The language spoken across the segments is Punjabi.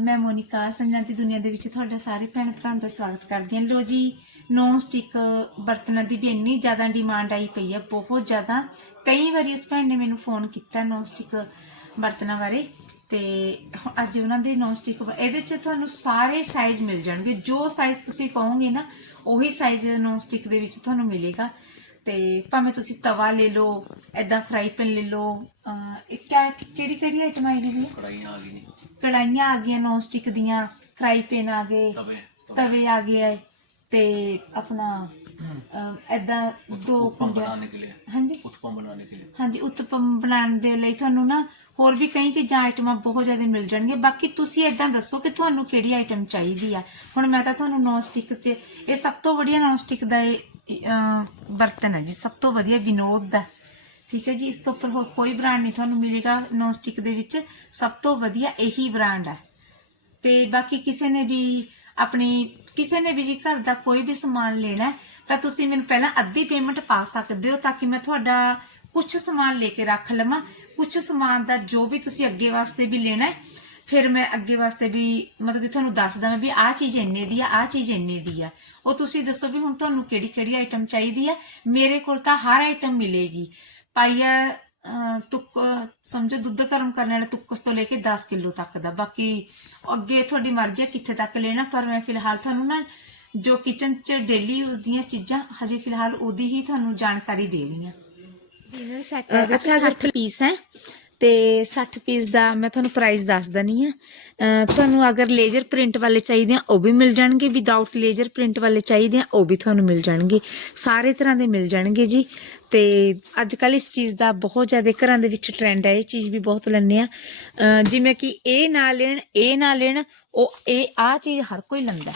ਮੈਂ ਮੋਨਿਕਾ ਸੰਜਾਂ ਦੀ ਦੁਨੀਆ ਦੇ ਵਿੱਚ ਤੁਹਾਡਾ ਸਾਰੇ ਭੈਣ ਭਰਾਵਾਂ ਦਾ ਸਵਾਗਤ ਕਰਦੀ ਹਾਂ। ਲੋ ਜੀ ਨੌਨ ਸਟਿਕ ਬਰਤਨਾਂ ਦੀ ਵੀ ਇੰਨੀ ਜ਼ਿਆਦਾ ਡਿਮਾਂਡ ਆਈ ਪਈ ਹੈ ਬਹੁਤ ਜ਼ਿਆਦਾ। ਕਈ ਵਾਰੀ ਉਸ ਭੈਣ ਨੇ ਮੈਨੂੰ ਫੋਨ ਕੀਤਾ ਨੌਨ ਸਟਿਕ ਬਰਤਨਾਂ ਬਾਰੇ ਤੇ ਅੱਜ ਉਹਨਾਂ ਦੇ ਨੌਨ ਸਟਿਕ ਇਹਦੇ 'ਚ ਤੁਹਾਨੂੰ ਸਾਰੇ ਸਾਈਜ਼ ਮਿਲ ਜਾਣਗੇ। ਜੋ ਸਾਈਜ਼ ਤੁਸੀਂ ਕਹੋਗੇ ਨਾ, ਉਹੀ ਸਾਈਜ਼ ਨੌਨ ਸਟਿਕ ਦੇ ਵਿੱਚ ਤੁਹਾਨੂੰ ਮਿਲੇਗਾ। ਤੇ ਭਾਵੇਂ ਤੁਸੀਂ ਤਵਾ ਲੈ ਲਓ ਐਦਾਂ ਫਰਾਈ ਪੈਨ ਲੈ ਲਓ ਅਹ, ਇਹ ਕਿਆ ਕਿਹੜੀ ਕਿਹੜੀ ਆਈਟਮ ਆਈ ਨੇ ਵੀ ਕੜਾਈਆਂ ਆ ਗਈ ਨੇ ਕੜਾਈਆਂ ਆ ਗਈਆਂ ਨੌਨ ਸਟਿਕ ਦੀਆਂ ਫਰਾਈ ਪੈਨ ਆ ਗਏ ਤਵੇ ਤਵੇ ਆ ਗਏ ਹੈ ਤੇ ਆਪਣਾ ਐਦਾਂ ਦੋ उत्पम ਕੁੰਡੇ बनाने के लिए ਹਾਂਜੀ उत्पम बनाने के लिए ਹਾਂਜੀ ਉਤਪਮ ਬਣਾਉਣ ਦੇ ਲਈ ਤੁਹਾਨੂੰ ਨਾ ਹੋਰ ਵੀ ਕਈ ਚੀਜ਼ਾਂ ਆਈਟਮਾਂ ਬਹੁਤ ਜ਼ਿਆਦਾ ਮਿਲ ਜਾਣਗੀਆਂ ਬਾਕੀ ਤੁਸੀਂ ਇਦਾਂ ਦੱਸੋ ਕਿ ਤੁਹਾਨੂੰ ਕਿਹੜੀ ਆਈਟਮ ਚਾਹੀਦੀ ਆ ਹੁਣ ਮੈਂ ਤਾਂ ਤੁਹਾਨੂੰ ਨੌਨ ਸਟਿਕ 'ਚ ਇਹ ਸਭ ਤੋਂ ਵਧੀਆ ਨੌਨ ਸਟਿਕ ਦਾ ਇਹ ਅਹ, ਬਰਤਨ ਹੈ ਜੀ ਸਭ ਤੋਂ ਵਧੀਆ ਵਿਨੋਦ ਦਾ। ਠੀਕ ਹੈ ਜੀ ਇਸ ਤੋਂ ਉੱਪਰ ਹੋਰ ਕੋਈ ਬ੍ਰਾਂਡ ਨਹੀਂ ਤੁਹਾਨੂੰ ਮਿਲੇਗਾ ਨੌਨ ਸਟਿਕ ਦੇ ਵਿੱਚ। ਸਭ ਤੋਂ ਵਧੀਆ ਇਹੀ ਬ੍ਰਾਂਡ ਹੈ। ਤੇ ਬਾਕੀ ਕਿਸੇ ਨੇ ਵੀ ਆਪਣੀ ਕਿਸੇ ਨੇ ਵੀ ਜੀ ਘਰ ਦਾ ਕੋਈ ਵੀ ਸਮਾਨ ਲੈਣਾ ਤਾਂ ਤੁਸੀਂ ਮੈਨੂੰ ਪਹਿਲਾਂ ਅੱਧੀ ਪੇਮੈਂਟ ਪਾ ਸਕਦੇ ਹੋ ਤਾਂ ਕਿ ਮੈਂ ਤੁਹਾਡਾ ਕੁਝ ਸਮਾਨ ਲੈ ਕੇ ਰੱਖ ਲਵਾਂ। ਕੁਝ ਸਮਾਨ ਦਾ ਜੋ ਵੀ ਤੁਸੀਂ ਅੱਗੇ ਵਾਸਤੇ ਵੀ ਲੈਣਾ ਹੈ, ਫਿਰ ਮੈਂ ਅੱਗੇ ਵਾਸਤੇ ਵੀ ਮਤਲਬ ਕਿ ਤੁਹਾਨੂੰ ਦੱਸ ਦਵਾਂ ਵੀ ਆਹ ਚੀਜ਼ ਇੰਨੇ ਦੀ ਆ ਆਹ ਚੀਜ਼ ਇੰਨੇ ਦੀ ਆ। ਉਹ ਤੁਸੀਂ ਦੱਸੋ ਵੀ ਹੁਣ ਤੁਹਾਨੂੰ ਕਿਹੜੀ ਕਿਹੜੀ ਆਈਟਮ ਚਾਹੀਦੀ ਆ? ਮੇਰੇ ਕੋਲ ਤਾਂ ਹਰ ਆਈਟਮ ਮਿਲੇਗੀ। ਪਾਈਆ ਤੁੱਕ ਸਮਝੋ ਦੁੱਧ ਗਰਮ ਕਰਨ ਵਾਲਾ ਤੁੱਕਸ ਤੋਂ ਲੈ ਕੇ 10 ਕਿਲੋ ਤੱਕ ਦਾ। ਬਾਕੀ ਅੱਗੇ ਤੁਹਾਡੀ ਮਰਜ਼ੀ ਹੈ ਕਿੱਥੇ ਤੱਕ ਲੈਣਾ ਪਰ ਮੈਂ ਫਿਲਹਾਲ ਤੁਹਾਨੂੰ ਨਾ ਜੋ ਕਿਚਨ 'ਚ ਡੇਲੀ ਯੂਜ਼ ਦੀਆਂ ਚੀਜ਼ਾਂ ਹਜੇ ਫਿਲਹਾਲ ਉਹਦੀ ਹੀ ਤੁਹਾਨੂੰ ਜਾਣਕਾਰੀ ਦੇ ਰਹੀ ਹਾਂ। ਅੱਛਾ 60 ਪੀਸ ਹੈ। ਤੇ 60 ਪੀਸ ਦਾ ਮੈਂ ਤੁਹਾਨੂੰ ਪ੍ਰਾਈਸ ਦੱਸ ਦਨੀ ਆ ਤੁਹਾਨੂੰ ਅਗਰ ਲੇਜ਼ਰ ਪ੍ਰਿੰਟ ਵਾਲੇ ਚਾਹੀਦੇ ਆ, ਉਹ ਵੀ ਮਿਲ ਜਾਣਗੇ। ਵਿਦਆਊਟ ਲੇਜ਼ਰ ਪ੍ਰਿੰਟ ਵਾਲੇ ਚਾਹੀਦੇ ਆ, ਉਹ ਵੀ ਤੁਹਾਨੂੰ ਮਿਲ ਜਾਣਗੇ। ਸਾਰੇ ਤਰ੍ਹਾਂ ਦੇ ਮਿਲ ਜਾਣਗੇ ਜੀ। ਤੇ ਅੱਜ ਕੱਲ ਇਸ ਚੀਜ਼ ਦਾ ਬਹੁਤ ਜ਼ਿਆਦਾ ਘਰਾਂ ਦੇ ਵਿੱਚ ਟ੍ਰੈਂਡ ਹੈ। ਇਹ ਚੀਜ਼ ਵੀ ਬਹੁਤ ਲੈਂਦੇ ਆ ਜਿਵੇਂ ਕਿ ਇਹ ਨਾ ਲੈਣ, ਇਹ ਨਾ ਲੈਣ, ਉਹ, ਇਹ ਆ ਚੀਜ਼ ਹਰ ਕੋਈ ਲੈਂਦਾ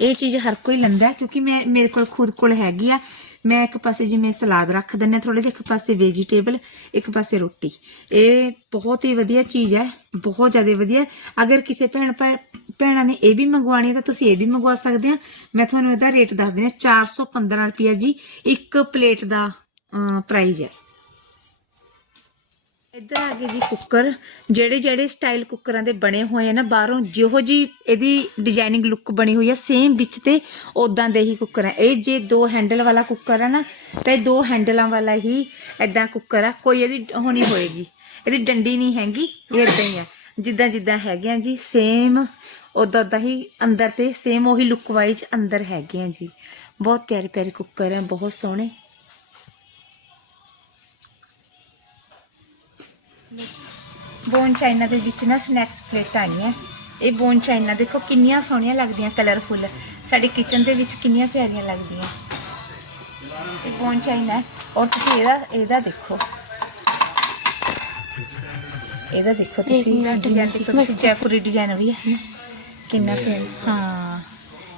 ਇਹ ਚੀਜ਼ ਹਰ ਕੋਈ ਲੈਂਦਾ ਕਿਉਂਕਿ ਮੈਂ, ਮੇਰੇ ਕੋਲ ਖੁਦ ਕੋਲ ਹੈਗੀ ਆ। ਮੈਂ ਇੱਕ ਪਾਸੇ ਜਿਵੇਂ ਸਲਾਦ ਰੱਖ ਦਿੰਨੇ ਥੋੜੇ ਜਿਹਾ ਇੱਕ ਪਾਸੇ ਵੈਜੀਟੇਬਲ ਇੱਕ ਪਾਸੇ ਰੋਟੀ। ਇਹ ਬਹੁਤ ਹੀ ਵਧੀਆ ਚੀਜ਼ ਹੈ, ਬਹੁਤ ਜ਼ਿਆਦਾ ਵਧੀਆ। ਅਗਰ ਕਿਸੇ ਭੈਣ ਭੈ- ਭੈਣਾਂ ਨੇ ਇਹ ਵੀ ਮੰਗਵਾਣੀ ਹੈ ਤਾਂ ਤੁਸੀਂ ਇਹ ਵੀ ਮੰਗਵਾ ਸਕਦੇ ਆ ਮੈਂ ਤੁਹਾਨੂੰ ਇਹਦਾ ਰੇਟ ਦੱਸ ਦਿੰਦੀ ਹਾਂ 415 ਰੁਪਿਆ ਜੀ ਇੱਕ ਪਲੇਟ ਦਾ ਪ੍ਰਾਈਸ ਹੈ। ਇੱਧਰ ਆ ਗਏ ਜੀ ਕੁੱਕਰ। ਜਿਹੜੇ ਜਿਹੜੇ ਸਟਾਈਲ ਕੁੱਕਰਾਂ ਦੇ ਬਣੇ ਹੋਏ ਆ ਨਾ, ਬਾਹਰੋਂ ਜਿਹੋ ਜੀ ਇਹਦੀ ਡਿਜ਼ਾਈਨਿੰਗ ਲੁੱਕ ਬਣੀ ਹੋਈ ਆ ਸੇਮ ਵਿੱਚ ਤੇ ਉਦਾਂ ਦੇ ਹੀ ਕੁੱਕਰ ਆ। ਇਹ ਜੇ ਦੋ ਹੈਂਡਲ ਵਾਲਾ ਕੁੱਕਰ ਆ ਨਾ, ਤਾਂ ਇਹ ਦੋ ਹੈਂਡਲਾਂ ਵਾਲਾ ਹੀ ਐਦਾਂ ਕੁੱਕਰ ਆ। ਕੋਈ ਇਹਦੀ ਹੋਣੀ ਹੋਏਗੀ। ਇਹਦੀ ਡੰਡੀ ਨਹੀਂ ਹੈਗੀ, ਇਹ ਇਦਾਂ ਹੀ ਆ। ਜਿੱਦਾਂ ਜਿੱਦਾਂ ਹੈਗੇ ਆ ਜੀ ਸੇਮ ਉਦਾਂ ਉਦਾਂ ਹੀ ਅੰਦਰ ਤੇ ਸੇਮ ਉਹੀ ਲੁੱਕ ਵਾਈਜ਼ ਅੰਦਰ ਹੈਗੇ ਆ ਜੀ। ਬਹੁਤ ਪਿਆਰੇ ਪਿਆਰੇ ਕੁੱਕਰ ਆ, ਬਹੁਤ ਸੋਹਣੇ। ਬੋਨ ਚਾਈਨਾ ਦੇ ਵਿੱਚ ਨਾ ਸਨੈਕਸ ਪਲੇਟਾਂ ਆਈਆਂ। ਇਹ ਬੋਨ ਚਾਈਨਾ ਦੇਖੋ ਕਿੰਨੀਆਂ ਸੋਹਣੀਆਂ ਲੱਗਦੀਆਂ ਕਲਰਫੁੱਲ। ਸਾਡੀ ਕਿਚਨ ਦੇ ਵਿੱਚ ਕਿੰਨੀਆਂ ਪਿਆਰੀਆਂ ਲੱਗਦੀਆਂ। ਇਹ ਬੋਨ ਚਾਈਨਾ ਹੈ। ਔਰ ਤੁਸੀਂ ਇਹਦਾ ਇਹਦਾ ਦੇਖੋ। ਇਹਦਾ ਦੇਖੋ ਤੁਸੀਂ ਡਿਜ਼ਾਈਨ ਦੇਖੋ ਤੁਸੀਂ ਜੈਪੁਰੀ ਡਿਜ਼ਾਈਨ ਵੀ ਹੈ ਨਾ। ਕਿੰਨਾ ਪਿਆਰਾ। ਹਾਂ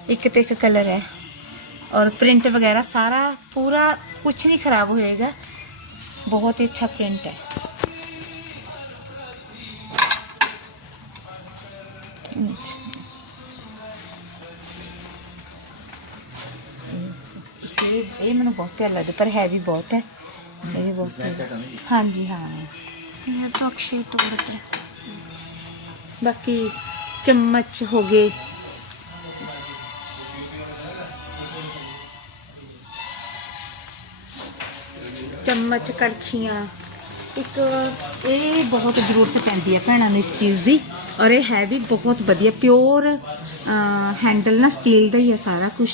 ਇੱਕ ਤੇ ਇੱਕ ਕਲਰ ਹੈ। ਔਰ ਪ੍ਰਿੰਟ ਵਗੈरह ਸਾਰਾ ਪੂਰਾ ਕੁਝ ਨਹੀਂ ਖਰਾਬ ਹੋਏਗਾ। ਬਹੁਤ ਹੀ ਅੱਛਾ ਪ੍ਰਿੰਟ ਹੈ। ਮੈਨੂੰ ਬਹੁਤ ਪਿਆਰਾ ਲੱਗਦਾ ਪਰ ਹੈਵੀ ਬਹੁਤ ਹੈ। ਇਹ ਵੀ ਬਹੁਤ ਪਿਆਰਾ। ਹਾਂਜੀ ਹਾਂ। ਇਹ ਤਾਂ ਅਕਸ਼ੇ ਤੋੜਤੇ ਬਾਕੀ ਚਮਚ ਹੋ ਗਏ। ਚਮਚ ਕੜਛੀਆਂ। ਇੱਕ ਇਹ ਬਹੁਤ ਜ਼ਰੂਰਤ ਪੈਂਦੀ ਹੈ ਭੈਣਾਂ ਨੂੰ ਇਸ ਚੀਜ਼ ਦੀ ਔਰ ਇਹ ਹੈ ਵੀ ਬਹੁਤ ਵਧੀਆ ਪਿਓਰ ਹੈਂਡਲ ਨਾ ਸਟੀਲ ਦਾ ਹੀ ਹੈ ਸਾਰਾ ਕੁਝ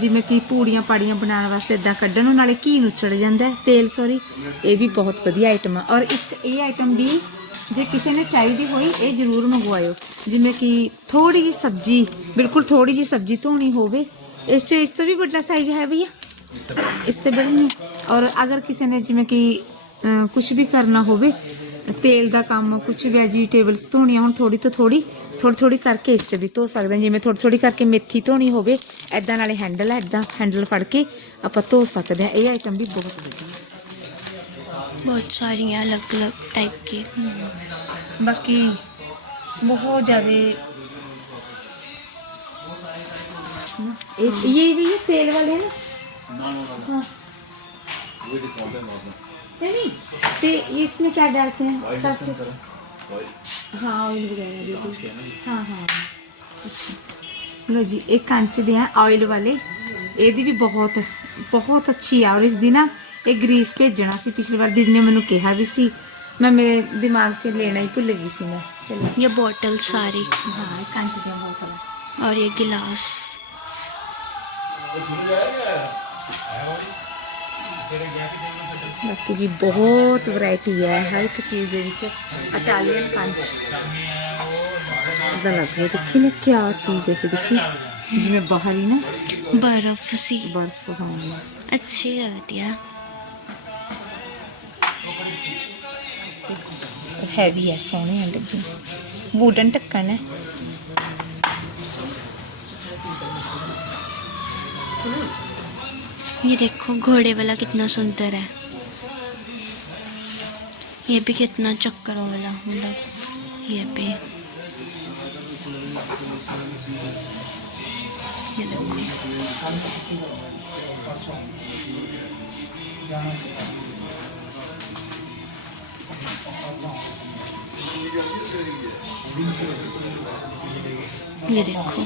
ਜਿਵੇਂ ਕਿ ਪੂੜੀਆਂ ਪਾੜੀਆਂ ਬਣਾਉਣ ਵਾਸਤੇ ਇਦਾਂ ਕੱਢਣ ਨੂੰ ਨਾਲੇ ਘੀ ਨੂੰ ਚੜ ਜਾਂਦਾ ਤੇਲ ਸੌਰੀ ਇਹ ਵੀ ਬਹੁਤ ਵਧੀਆ ਆਈਟਮ ਆ। ਔਰ ਇੱਕ ਇਹ ਆਈਟਮ ਵੀ ਜੇ ਕਿਸੇ ਨੇ ਚਾਹੀਦੀ ਹੋਈ, ਇਹ ਜ਼ਰੂਰ ਮੰਗਵਾਇਓ। ਜਿਵੇਂ ਕਿ ਥੋੜੀ ਜੀ ਸਬਜ਼ੀ, ਬਿਲਕੁਲ ਥੋੜੀ ਜੀ ਸਬਜ਼ੀ ਧੋਣੀ ਹੋਵੇ, ਇਸ ਚ, ਇਸ ਤੋਂ ਵੀ ਵੱਡਾ ਸਾਈਜ਼ ਹੈ ਭਈਆ? ਇਸ ਤੇ ਬੜੀ ਔਰ ਅਗਰ ਕਿਸੇ ਨੇ ਜਿਵੇਂ ਕਿ ਕੁਝ ਵੀ ਕਰਨਾ ਹੋਵੇ ਤੇਲ ਦਾ ਕੰਮ ਕੁਝ ਵੈਜੀਟੇਬਲਸ ਧੋਣੀਆਂ ਹੁਣ ਥੋੜੀ ਤੋਂ ਥੋੜੀ ਥੋੜੀ ਥੋੜੀ ਕਰਕੇ ਇਸ 'ਚ ਵੀ ਧੋ ਸਕਦੇ ਹਾਂ ਜਿਵੇਂ ਥੋੜੀ ਥੋੜੀ ਕਰਕੇ ਮੇਥੀ ਧੋਣੀ ਹੋਵੇ ਐਦਾਂ ਨਾਲੇ ਹੈਂਡਲ ਹੈ ਐਦਾਂ ਹੈਂਡਲ ਫੜ ਕੇ ਆਪਾਂ ਧੋ ਸਕਦੇ ਹਾਂ ਇਹ ਆਈਟਮ ਵੀ ਬਹੁਤ ਵਧੀਆ ਬਹੁਤ ਸਾਰੀਆਂ ਅਲੱਗ-ਅਲੱਗ ਟਾਈਪ ਕੀ ਬਾਕੀ ਬਹੁਤ ਜ਼ਿਆਦਾ ਇਹ ये भी ये तेल वाले हैं ना ना ना ना हाँ वो डिस्काउंट है नॉर्मल नहीं तो इसमें क्या डालते हैं सरसों हाँ ऑयल वगैरह भी हाँ हाँ ਅੱਛਾ ਲੋ ਜੀ ਇਹ ਕੰਚ ਦੇ ਆ ਆਇਲ ਵਾਲੇ ਇਹਦੀ ਵੀ ਬਹੁਤ ਬਹੁਤ ਅੱਛੀ ਆ ਔਰ ਇਸ ਦੀ ਨਾ ਇਹ ਗਰੀਸ ਭੇਜਣਾ ਸੀ ਪਿਛਲੀ ਵਾਰ ਦੀਦੀ ਨੇ ਮੈਨੂੰ ਕਿਹਾ ਵੀ ਸੀ ਮੈਂ ਮੇਰੇ ਦਿਮਾਗ 'ਚ ਲੈਣਾ ਹੀ ਭੁੱਲ ਗਈ ਸੀ ਮੈਂ ਚਲੋ ये बॉटल सारी ਹਾਂ ਇਹ ਕੰਚ ਦੀਆਂ ਬੋਤਲਾਂ और ये गिलास बाकी जी बहुत वैरायटी है हर एक चीज़ के इटालियन पंचा देखिए ना क्या चीज़ है देखिए। जिम्मे बाहर ही ना बर्फ़ सी। बर्फ़ हाँ। अच्छी लगती है। अच्छा भी है सोने हैं देखिए। ढक्कन है। ये देखो, घोड़े वाला कितना सुंदर है। ये भी कितना चक्कर वाला मतलब ये भी। ये देखो। ये देखो,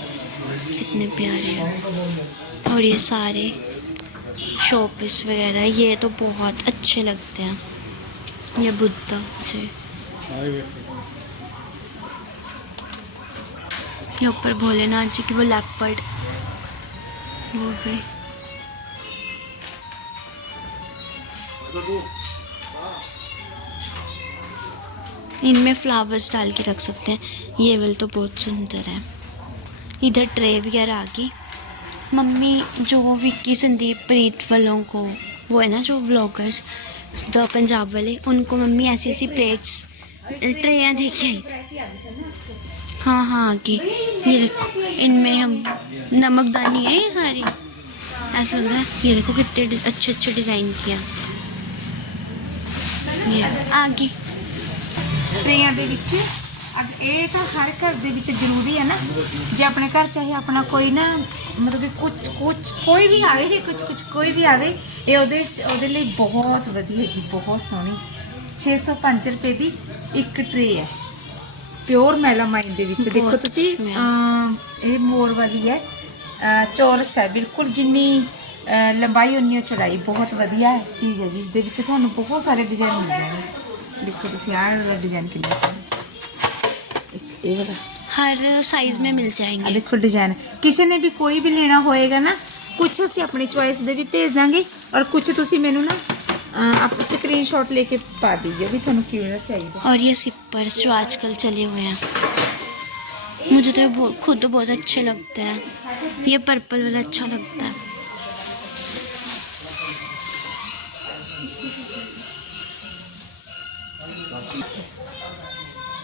कितने प्यारे हैं। और ये सारे शोपीस वगैरह, ये तो बहुत अच्छे लगते हैं। ये बुद्धा जी। ये ऊपर भोलेनाथ जी की वो लेपर्ड वो भी। इनमें फ्लावर्स डाल के रख सकते हैं। ये वाल तो बहुत सुंदर है। इधर ट्रे वगैरह आ गई। मम्मी, जो विक्की, संदीप, प्रीत वालों को, वो है ना जो व्लॉगर्स द पंजाब वाले, उनको मम्मी ऐसी ऐसी प्लेट्स ट्रेया देखी आई। हाँ हाँ आगे। ये देखो, इनमें हम नमकदानी है ये सारी। ऐसा लग रहा है, ये देखो कितने अच्छे अच्छे डिज़ाइन किया। ये, आगे। ट्रेयाँ ਅਗ- ਇਹ ਤਾਂ ਹਰ ਘਰ ਦੇ ਵਿੱਚ ਜ਼ਰੂਰੀ ਹੈ ਨਾ। ਜੇ ਆਪਣੇ ਘਰ ਚਾਹੇ ਆਪਣਾ ਕੋਈ ਨਾ ਮਤਲਬ ਕਿ ਕੁਝ ਕੁਝ ਕੋਈ ਵੀ ਆਵੇ ਕੁਝ ਕੁਝ ਕੋਈ ਵੀ ਆਵੇ ਇਹ ਉਹਦੇ ਚ- ਉਹਦੇ ਲਈ ਬਹੁਤ ਵਧੀਆ ਜੀ ਬਹੁਤ ਸੋਹਣੀ। 605 ਰੁਪਏ ਦੀ ਇੱਕ ਟਰੇ ਹੈ। ਪਿਓਰ ਮੈਲਾਮਾਈਨ ਦੇ ਵਿੱਚ। ਦੇਖੋ ਬਹੁਤ ਤੁਸੀਂ ਮੈਂ- ਅਮ, ਇਹ ਮੋਰ ਵਾਲੀ ਹੈ। ਅ, ਚੌਰਸ ਹੈ ਬਿਲਕੁਲ ਜਿੰਨੀ ਅ, ਲੰਬਾਈ ਉਨੀ ਓ ਚੌੜਾਈ ਬਹੁਤ ਵਧੀਆ ਚੀਜ਼ ਹੈ ਜੀ। ਇਸ ਦੇ ਵਿੱਚ ਤੁਹਾਨੂੰ ਬਹੁਤ ਸਾਰੇ ਡਿਜ਼ਾਈਨ ਮਿਲ ਜਾਣਗੇ। ਦੇਖੋ ਤੁਸੀਂ ਆਹ ਡਿਜ਼ਾਈਨ ਕਿੰਨਾ ਸੋਹਣਾ। ਇੱਕ ਇਹ ਵਾਲਾ हर साइज में मिल ਆ जाएंगे ਦੇਖੋ ਡਿਜ਼ਾਈਨ ਕਿਸੇ ਨੇ ਵੀ ਕੋਈ ਵੀ ਲੈਣਾ ਹੋਏਗਾ ਨਾ ਕੁਝ ਅਸੀਂ ਆਪਣੀ ਚੁਆਇਸ ਦੇ ਵੀ ਭੇਜ ਦਾਂਗੇ ਔਰ ਕੁਝ ਤੁਸੀਂ ਮੈਨੂੰ ਨਾ ਅ, ਆਪ ਸਕਰੀਨਸ਼ਾਟ ਲੈ ਕੇ ਪਾ ਦਈਓ ਵੀ ਤੁਹਾਨੂੰ ਕਿਹੜਾ ਚਾਹੀਦਾ और ये सिपर्स जो आजकल चले हुए हैं मुझे तो ये बहुत खुद तो बहुत अच्छे लगते हैं ये पर्पल वाला अच्छा लगता है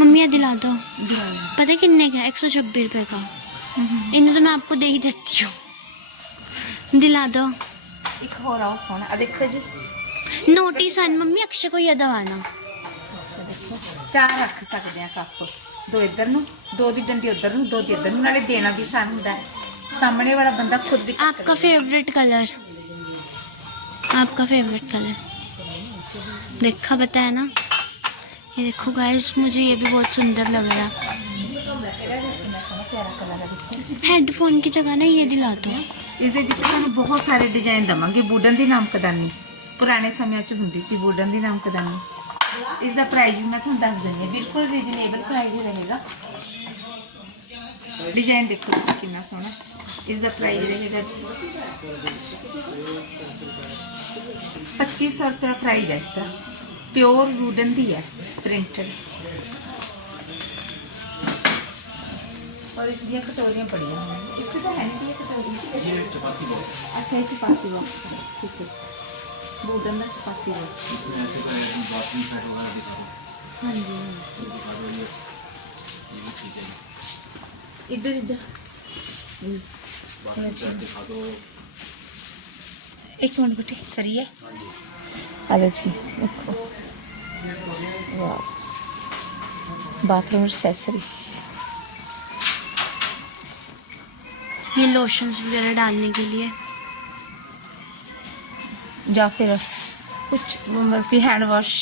मम्मी ये दिला दो ਦਿਵਾਲੀ पता है कितने का एक सौ छब्बीस रुपये का इन्हें तो मैं आपको दे ही देती हूँ दिला दो ਇੱਕ ਹੋਰ ਆਓ ਸੋਹਣਾ ਆ ਦੇਖੋ ਜੀ नोटिस आन मम्मी अक्षय को ये दवाना ਅੱਛਾ ਦੇਖੋ ਚਾਰ ਰੱਖ ਸਕਦੇ ਆ ਕੱਪ ਦੋ ਇੱਧਰ ਨੂੰ ਦੋ ਦੀ ਡੰਡੀ ਉੱਧਰ ਨੂੰ ਦੋ ਦੀ ਇੱਧਰ ਨੂੰ ਨਾਲੇ ਦੇਣਾ ਵੀ ਆਸਾਨ ਹੁੰਦਾ ਹੈ ਸਾਹਮਣੇ ਵਾਲਾ ਬੰਦਾ ਖੁਦ ਵੀ आपका फेवरेट कलर आपका फेवरेट कलर देखा बताया ना ये देखो गाइस मुझे ये भी बहुत सुंदर लग रहा ਪਿਆਰਾ ਕਲਰ ਹੈ ਦੇਖੋ हेडफोन की जगह ना ये दिला दो ਇਸ ਦੇ ਵਿੱਚ ਤੁਹਾਨੂੰ ਬਹੁਤ ਸਾਰੇ ਡਿਜ਼ਾਈਨ ਦਵਾਂਗੇ ਵੁਡਨ ਦੀ ਨਾਮਕਦਾਨੀ ਪੁਰਾਣੇ ਸਮਿਆਂ 'ਚ ਹੁੰਦੀ ਸੀ ਵੁਡਨ ਦੀ ਨਾਮਕਦਾਨੀ ਇਸ ਦਾ ਪ੍ਰਾਈਸ ਵੀ ਮੈਂ ਤੁਹਾਨੂੰ ਦੱਸ ਦਿੰਦੀ ਹਾਂ ਬਿਲਕੁਲ ਰੀਜ਼ਨੇਬਲ ਪ੍ਰਾਈਸ ਰਹੇਗਾ ਡਿਜ਼ਾਈਨ ਦੇਖੋ ਤੁਸੀਂ ਕਿੰਨਾ ਸੋਹਣਾ ਇਸ ਦਾ ਪ੍ਰਾਈਸ ਰਹੇਗਾ ਜੀ 2500 ਰੁਪਏ ਪ੍ਰਾਈਸ ਹੈ ਇਸ ਦਾ ਪਿਓਰ ਵੂਡਨ ਦੀ ਹੈ ਪ੍ਰਿੰਟਡ ਔਰ ਇਸ ਦੀਆਂ ਕਟੋਰੀਆਂ ਪੜੀਆਂ ਹੋਈਆਂ ਇਸ ਤੇ ਤਾਂ ਹੈ ਨਹੀਂ ਕਿ ਕਟੋਰੀ। ਇਹ ਚਪਾਤੀ ਬਾਕਸ ਅੱਛਾ ਇਹ ਚਪਾਤੀ ਬਾਕਸ ਠੀਕ ਹੈ। ਵੂਡਨ ਦਾ ਚਪਾਤੀ ਬਾਕਸ ਇਸ ਵਿੱਚ ਐਸੇ ਕਰੇ ਬਾਥਰੂਮ ਸੈਟ ਵਗੈਰਾ ਦਿਖਾਓ ਹਾਂਜੀ। ਦਿਖਾ ਦਿਓ ਇਹ ਇਹ ਵੀ ਠੀਕ ਹੈ ਇੱਧਰ ਇੱਧਰ। ਬਾਥਰੂਮ ਸੈਟ ਦਿਖਾ ਦਿਓ। ਇੱਕ ਮਿੰਟ ਬੇਟੀ ਸਰੀਏ ਹਾਂਜੀ। ਆ ਲੋ ਜੀ ਦੇਖੋ। ਵਾਹ ਬਾਥਰੂਮ ਐਕਸੈਸਰੀ ये लोशंस वगैरह डालने के लिए ਜਾਂ ਫਿਰ ਕੁਝ ਮਤਲਬ ਕਿ ਹੈਂਡ ਵਾਸ਼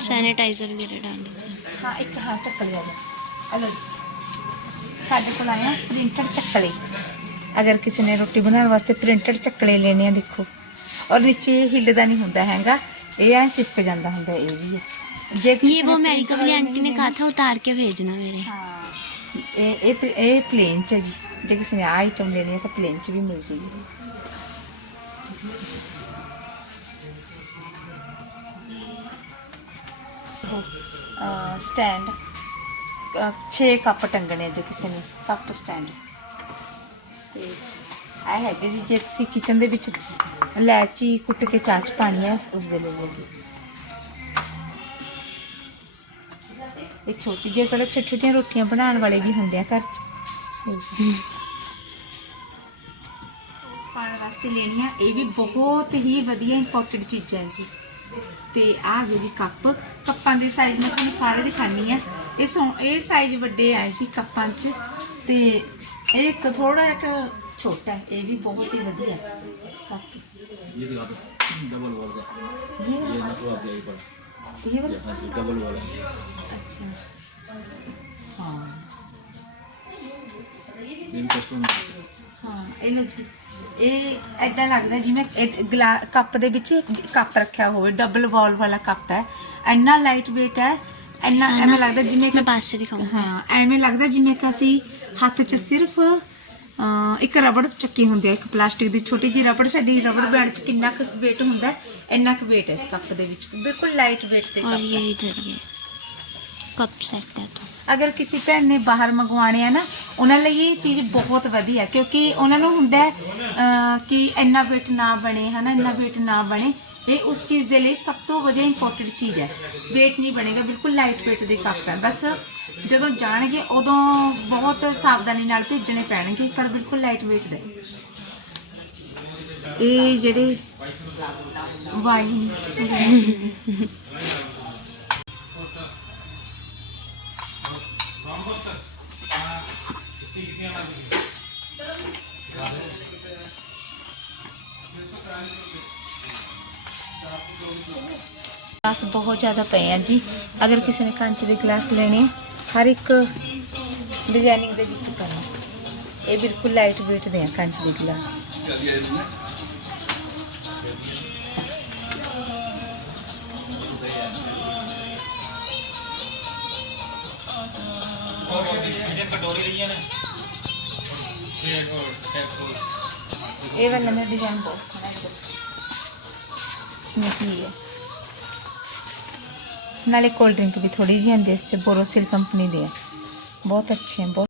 सैनिटाइजर वगैरह डालने के लिए ਹਾਂ ਇੱਕ ਹਾਂ ਚੱਕਲੇ ਆ ਜਾ ਹਲੋ ਜੀ ਸਾਡੇ ਕੋਲ ਆਇਆ ਪ੍ਰਿੰਟਡ ਚੱਕਲੇ ਅਗਰ ਕਿਸੇ ਨੇ ਰੋਟੀ ਬਣਾਉਣ ਵਾਸਤੇ ਪ੍ਰਿੰਟਡ ਚੱਕਲੇ ਲੈਣੇ ਆ ਦੇਖੋ ਔਰ ਨੀਚੇ ਹਿੱਲਦਾ ਨਹੀਂ ਹੁੰਦਾ ਹੈਗਾ ਇਹ ਐ ਚਿਪਕ ਜਾਂਦਾ ਹੁੰਦਾ ਇਹ ਵੀ ਹੈ। ਜੇ ਕਿਸੇ ये वो ਨੇ अमेरिका print वाली वाले आंटी ने नहीं कहा था उतार के भेजना मेरे ਹਾਂ ਇਹ ਇਹ ਪ੍ਰ- ਇਹ ਪਲੇਨ ਚ ਹੈ ਜੀ ਜੇ ਕਿਸੇ ਨੇ ਆਈਟਮ ਲੈਣੀ ਹੈ ਤਾਂ ਪਲੇਨ ਚ ਵੀ ਮਿਲ ਜੇਗੀ ਸਟੈਂਡ 6 ਕੱਪ ਟੰਗਣੇ ਆ ਜੇ ਕਿਸੇ ਨੇ ਕੱਪ ਸਟੈਂਡ ਤੇ ਇਹ ਹੈਗੇ ਜੀ, ਜੇ ਤੁਸੀਂ ਕਿਚਨ ਦੇ ਵਿੱਚ ਇਲਾਇਚੀ ਕੁੱਟ ਕੇ ਚਾਹ ਚ ਪਾਣੀ ਹੈ, ਉਸ ਦੇ ਲਈ ਜੀ। ਇਹ ਛੋਟੀ ਜਿਹੀ ਕੋਲ ਛੋਟੀ ਛੋਟੀਆਂ ਰੋਟੀਆਂ ਬਣਾਉਣ ਵਾਲੇ ਵੀ ਹੁੰਦੇ ਆ ਘਰ 'ਚ। ਪਾਣ ਵਾਸਤੇ ਲੈਣੀਆਂ, ਇਹ ਵੀ ਬਹੁਤ ਹੀ ਵਧੀਆ ਇੰਪੋਰਟੈਂਟ ਚੀਜ਼ਾਂ ਜੀ। ਤੇ ਆਹ ਗਏ ਜੀ ਕੱਪ। ਕੱਪਾਂ ਦੇ ਸਾਈਜ਼ ਮੈਂ ਤੁਹਾਨੂੰ ਸਾਰੇ ਦਿਖਾਣੀ ਆ ਇਹ ਸੋ, ਇਹ ਸਾਈਜ਼ ਵੱਡੇ ਆ ਜੀ ਕੱਪਾਂ 'ਚ। ਤੇ ਇਸ ਤੋਂ ਥੋੜਾ ਜਿਹਾ ਕੁ ਛੋਟਾ ਹੈ ਇਹ ਵੀ ਬਹੁਤ ਹੀ ਵਧੀਆ ਹੈ ਕੱਪ ये दिखा दो डबल वॉल का ਇਹ ये मतलब आ गया ये बड़ा ਇਹ ਵਾਲਾ ये हाँ जी डबल वाला ਅੱਛਾ ਹਾਂ ये भी कस्टमर में ਹਾਂ ਇਹ ਲੋ ਜੀ ਇਹ ਐਦਾਂ ਲੱਗਦਾ ਜਿਵੇਂ ਇਹ ਗਲਾ ਕੱਪ ਦੇ ਵਿੱਚ ਕੱਪ ਰੱਖਿਆ ਹੋਵੇ ਡਬਲ ਵਾਲ ਵਾਲਾ ਕੱਪ ਹੈ ਇੰਨਾ ਲਾਈਟ weight ਹੈ ਇੰਨਾ ਐਵੇਂ ਲੱਗਦਾ ਜਿਵੇਂ मैं ਕਿ पास से दिखाऊंगा ਹਾਂ ਐਵੇਂ ਲੱਗਦਾ ਜਿਵੇਂ ਕਿ ਅਸੀਂ ਹੱਥ 'ਚ ਸਿਰਫ ਅਹ, ਇੱਕ ਰਬੜ ਚੱਕੀ ਹੁੰਦੀ ਹੈ ਇੱਕ ਪਲਾਸਟਿਕ ਦੀ ਛੋਟੀ ਜਿਹੀ ਰਬੜ ਸਾਡੀ ਰਬੜ ਬੈਂਡ 'ਚ ਕਿੰਨਾ ਕੁ weight ਹੁੰਦਾ ਹੈ, ਇੰਨਾ ਕੁ weight ਹੈ ਇਸ ਕੱਪ ਦੇ ਵਿੱਚ ਬਿਲਕੁਲ ਲਾਈਟ weight ਤੇ और ਕੱਪ ये इधर ये कप सेट है तो ਅਗਰ ਕਿਸੇ ਭੈਣ ਨੇ ਬਾਹਰ ਮੰਗਵਾਣੇ ਆ ਨਾ ਉਹਨਾਂ ਲਈ ਇਹ ਚੀਜ਼ ਬਹੁਤ ਵਧੀਆ ਕਿਉਂਕਿ ਉਹਨਾਂ ਨੂੰ ਹੁੰਦਾ ਹੈ, ਅਹ, ਕਿ ਇੰਨਾ weight ਨਾ ਬਣੇ ਹਨਾ ਇੰਨਾ weight ਨਾ ਬਣੇ ਇਹ ਉਸ ਚੀਜ਼ ਦੇ ਲਈ ਸਭ ਤੋਂ ਵਧੀਆ ਇੰਪੋਰਟੈਂਟ ਚੀਜ਼ ਹੈ weight ਨਹੀਂ ਬਣੇਗਾ ਬਿਲਕੁਲ ਲਾਈਟ weight ਦੇ ਕੱਪ ਹੈ ਬਸ ਜਦੋਂ ਜਾਣਗੇ ਉਦੋਂ ਬਹੁਤ ਸਾਵਧਾਨੀ ਨਾਲ ਭੇਜਣੇ ਪੈਣਗੇ ਪਰ ਬਿਲਕੁਲ ਲਾਈਟ weight ਦੇ ਇਹ ਜਿਹੜੇ ਵਾਈਨ ਗਲਾਸ ਬਹੁਤ ਜ਼ਿਆਦਾ ਪਏ ਆ ਜੀ ਅਗਰ ਕਿਸੇ ਨੇ ਕੰਚ ਦੇ ਗਲਾਸ ਲੈਣੇ ਆ, ਹਰ ਇੱਕ ਡਿਜ਼ਾਈਨਿੰਗ ਦੇ ਵਿੱਚ ਕਰਨਾ ਇਹ ਬਿਲਕੁਲ ਲਾਈਟ weight ਦੇ ਆ ਕੰਚ ਦੇ ਗਲਾਸ ਇਹ ਵਾਲਾ ਮੈਂ ਡਿਜ਼ਾਈਨ ਬਹੁਤ किशमिश ली है। नाले कोल्ड ड्रिंक भी थोड़ी जी हैं, देश बोरोसिल कंपनी दे। बहुत अच्छे हैं, बहुत